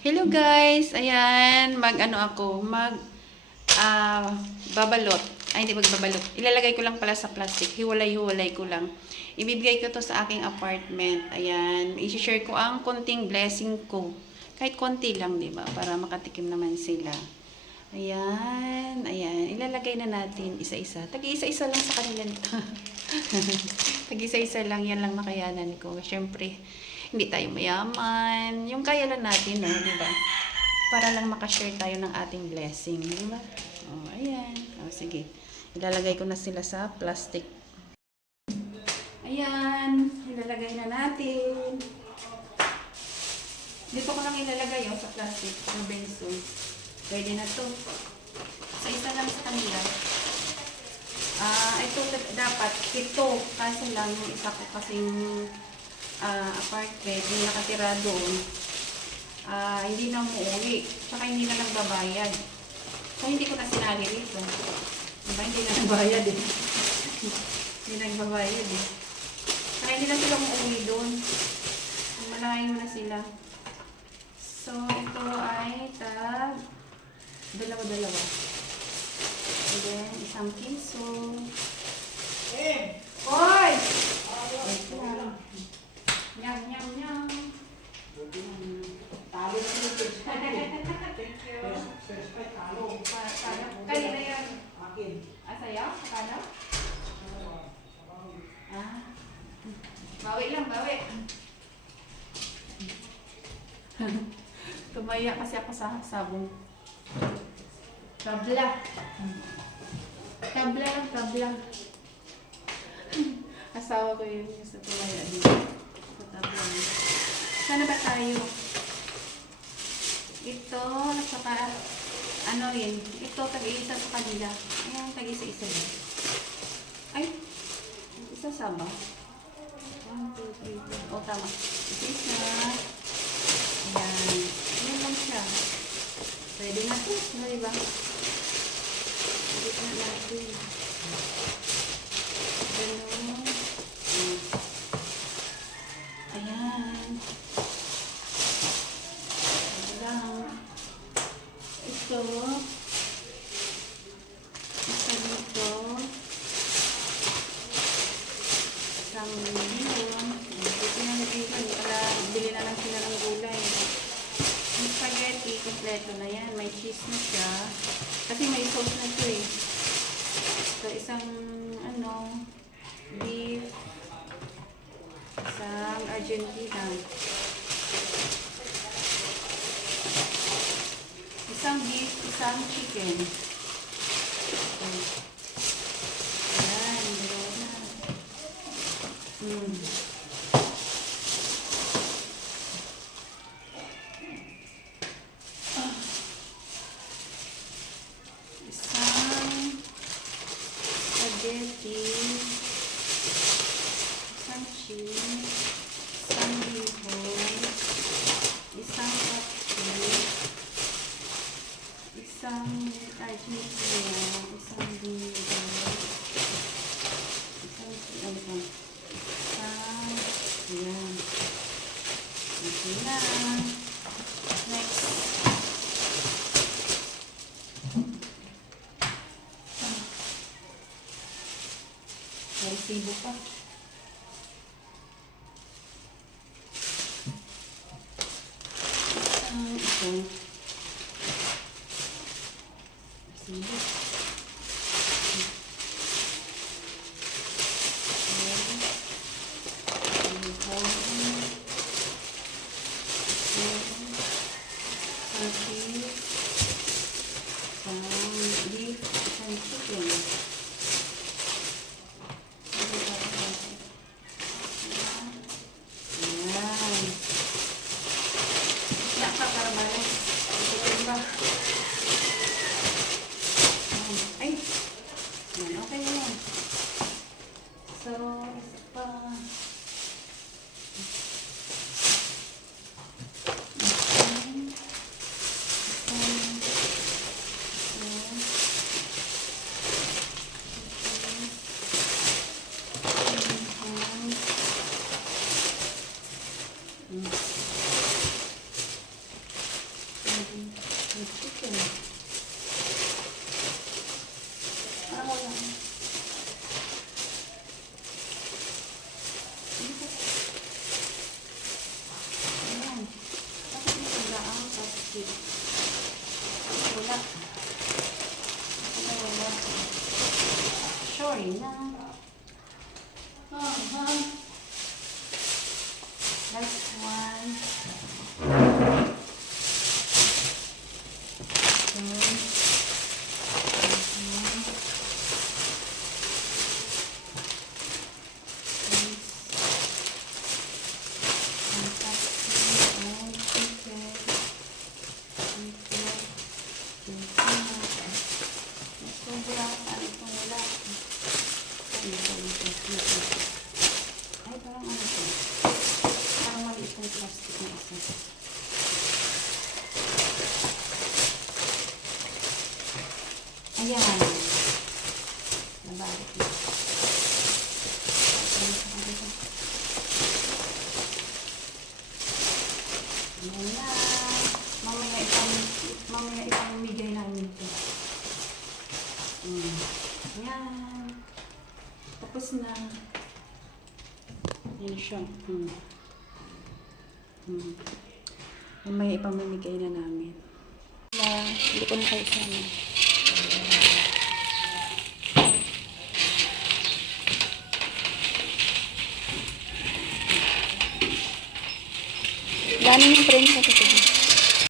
Hello guys, ayan, babalot. Ay, hindi magbabalot. Ilalagay ko lang pala sa plastic. Hiwalay-hiwalay ko lang. Ibibigay ko to sa aking apartment. Ayan, i-share ko ang konting blessing ko. Kahit konti lang, di ba? Para makatikim naman sila. Ayan, ayan. Ilalagay na natin isa-isa. Tag-isa-isa lang sa kanila nito. Tag-isa-isa lang, yan lang nakayanan ko. Siyempre, hindi tayo mayaman. Yung kaya lang natin, no, di ba? Para lang makashare tayo ng ating blessing, di ba? Oh, ayan. Oh, sige. Ilalagay ko na sila sa plastic. Ayan, ilalagay na natin. Dito ko lang ilalagay sa plastic, yung benson. Pwede na to. Sa isa lang sa kanila. Ito dapat, ito. Kaso lang, yung isa ko kasing apartment, yung nakatira doon, hindi na umuwi. Tsaka hindi na nagbabayad. So, hindi ko na sinali rito. Diba? Hindi na nagbayad eh. Hindi na nagbabayad eh. Tsaka hindi na sila umuwi doon. Malayo na sila. So, ito ay dalawa-dalawa. And then, isang piso. Hoy! Nyam, nyam, nyam. Talo na ito. Thank you. Kanina yan. Akin. Sa'yo? Sakano? Bawi lang, bawi. Tumaya kasi ako sa sabong. Tabla. Tabla lang, tabla. Asawa ko yun sa tumaya dito. Sa tabla. Sana ba tayo? Ito, saka ano rin. Ito, tag-iisa sa kanila. Ayan, tag-isa-isa din. Ay, isa saba. 1, 2, 3, 4. O, tama. Isa-isa. Ayan. Ayan lang siya. Pwede na ito. Ano diba? Pwede na natin. Ganun. Ayan. Ayan. Ito. Isa dito. Isang milyon. Ito na nabigan. Bili na lang sila ng gulay. Yung spaghetti, kompleto na yan. May cheese na siya. Kasi may sauce na ito eh. So, isang, beef. Isang Argentina. Isang beef, isang chicken. Okay. Ayan, dalawa na. Spaghetti, isang cheese, isang bihon, isang patty, isang Argentina, isang bihon, ayan. Okay na. Next. May resibo pa. Ito. Resibo. Beef and chicken. Ay, yan, okay na yan. So, isa pa. Chicken. Parang wala. Ayan. Bakit may paglaang plastic? Wala. Wala. Sorry na. Last one. Ay, parang ano ito? Parang maliit yung plastic na isa. Ayan. Nabalik na. Ayan na. Mamaya ipamimigay namin ito. Ayan. Tapos na. Yan siya. Mamaya ipamimigay na namin. Hindi ko na kayo sana. Dami ng friends sa totoo.